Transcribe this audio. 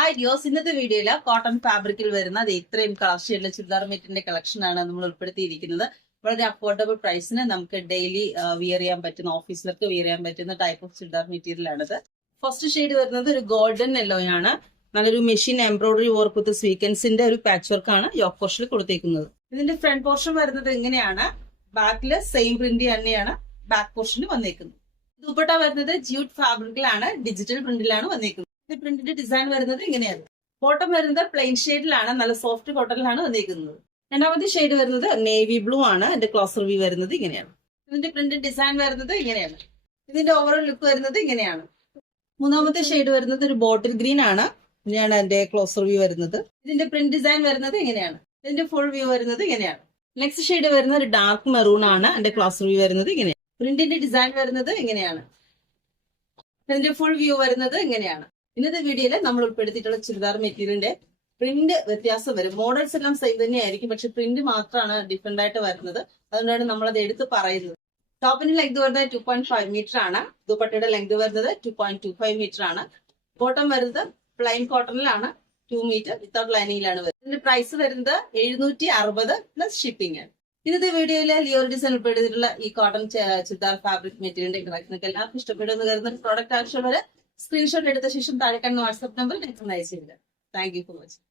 Hi ഡിയോസ്, ഇന്നത്തെ വീഡിയോയില് cotton ഫാബ്രിക്കിൽ വരുന്ന ഇത്രയും കളർ ഷെയ്ഡിലെ ചുരിദാർ മെറ്റീരിയലിന്റെ കളക്ഷൻ ആണ് നമ്മൾ ഉൾപ്പെടുത്തിയിരിക്കുന്നത്. വളരെ അഫോർഡബിൾ പ്രൈസിന് നമുക്ക് ഡെയിലി വിയർ ചെയ്യാൻ പറ്റുന്ന, ഓഫീസിലൊക്കെ വിയർ ചെയ്യാൻ പറ്റുന്ന ടൈപ്പ് ഓഫ് ചുരിദാർ മെറ്റീരിയൽ ആണിത്. ഫസ്റ്റ് ഷെയ്ഡ് വരുന്നത് ഒരു ഗോൾഡൻ യെല്ലോ ആണ്. നല്ലൊരു മെഷീൻ എംബ്രോയിഡറി വർക്ക് വിത്ത് സ്വീക്കൻസിന്റെ ഒരു പാച്ച് വർക്ക് ആണ് യോക്ക് പോർഷനിൽ കൊടുത്തേക്കുന്നത്. ഇതിന്റെ ഫ്രണ്ട് പോർഷൻ വരുന്നത് ഇങ്ങനെയാണ്. ബാക്കില് സെയിം പ്രിന്റ് തന്നെയാണ് ബാക്ക് പോർഷന് വന്നേക്കുന്നത്. ദുപ്പട്ട വരുന്നത് ജ്യൂട്ട് ഫാബ്രിക്കിലാണ്, ഡിജിറ്റൽ പ്രിന്റിലാണ് വന്നേക്കുന്നത്. പ്രിന്റിന്റെ ഡിസൈൻ വരുന്നത് ഇങ്ങനെയാണ്. ബോട്ടം വരുന്നത് പ്ലെയിൻ ഷെയ്ഡിലാണ്, നല്ല സോഫ്റ്റ് കോട്ടണിലാണ് വന്നിരിക്കുന്നത്. രണ്ടാമത്തെ ഷെയ്ഡ് വരുന്നത് നേവി ബ്ലൂ ആണ്. എന്റെ ക്ലോസർ വ്യൂ വരുന്നത് ഇങ്ങനെയാണ്. ഇതിന്റെ പ്രിന്റ് ഡിസൈൻ വരുന്നത് ഇങ്ങനെയാണ്. ഇതിന്റെ ഓവറോൾ ലുക്ക് വരുന്നത് ഇങ്ങനെയാണ്. മൂന്നാമത്തെ ഷെയ്ഡ് വരുന്നത് ഒരു ബോട്ടിൽ ഗ്രീൻ ആണ്. ഇങ്ങനെയാണ് എന്റെ ക്ലോസർ വ്യൂ വരുന്നത്. ഇതിന്റെ പ്രിന്റ് ഡിസൈൻ വരുന്നത് ഇങ്ങനെയാണ്. ഇതിന്റെ ഫുൾ വ്യൂ വരുന്നത് ഇങ്ങനെയാണ്. നെക്സ്റ്റ് ഷെയ്ഡ് വരുന്നത് ഒരു ഡാർക്ക് മെറൂൺ ആണ്. എന്റെ ക്ലോസർ വ്യൂ വരുന്നത് ഇങ്ങനെയാണ്. പ്രിന്റിന്റെ ഡിസൈൻ വരുന്നത് ഇങ്ങനെയാണ്. ഇതിന്റെ ഫുൾ വ്യൂ വരുന്നത് ഇങ്ങനെയാണ്. ഇന്നത്തെ വീഡിയോയിൽ നമ്മൾ ഉൾപ്പെടുത്തിയിട്ടുള്ള ചുരിദാർ മെറ്റീരിയലിന്റെ പ്രിന്റ് വ്യത്യാസം വരും. മോഡൽസ് എല്ലാം സെയിം തന്നെയായിരിക്കും, പക്ഷെ പ്രിന്റ് മാത്രമാണ് ഡിഫറെന്റ് ആയിട്ട് വരുന്നത്. അതുകൊണ്ടാണ് നമ്മളത് എടുത്ത് പറയുന്നത്. ടോപ്പിന്റെ ലെങ്ത് വരുന്നത് 2.5 മീറ്റർ ആണ്. ദുപ്പട്ടയുടെ ലെങ്ത് വരുന്നത് 2.25 മീറ്റർ ആണ്. ബോട്ടം വരുന്നത് പ്ലെയിൻ കോട്ടണിലാണ്, 2 മീറ്റർ വിത്തൗട്ട് ലൈനിങ്ങിലാണ് വരുന്നത്. ഇതിന്റെ പ്രൈസ് വരുന്നത് 760 പ്ലസ് ഷിപ്പിംഗ് ആണ്. ഇന്നത്തെ വീഡിയോയിൽ ലിയോ ഡിസൈൻ ഉൾപ്പെടുത്തിയിട്ടുള്ള ഈ കോട്ടൺ ചുരിദാർ ഫാബ്രിക് മെറ്റീരിയലിന്റെ കളക്ഷനൊക്കെ എല്ലാവർക്കും ഇഷ്ടപ്പെടുമെന്ന് കരുതുന്ന പ്രോഡക്റ്റ് ആവശ്യമുള്ളവർ സ്ക്രീൻഷോട്ട് എടുത്ത ശേഷം താഴെ കാണുന്ന വാട്സ്ആപ്പ് നമ്പർ ഞങ്ങൾക്ക് അയച്ചില്ല. Thank you for watching.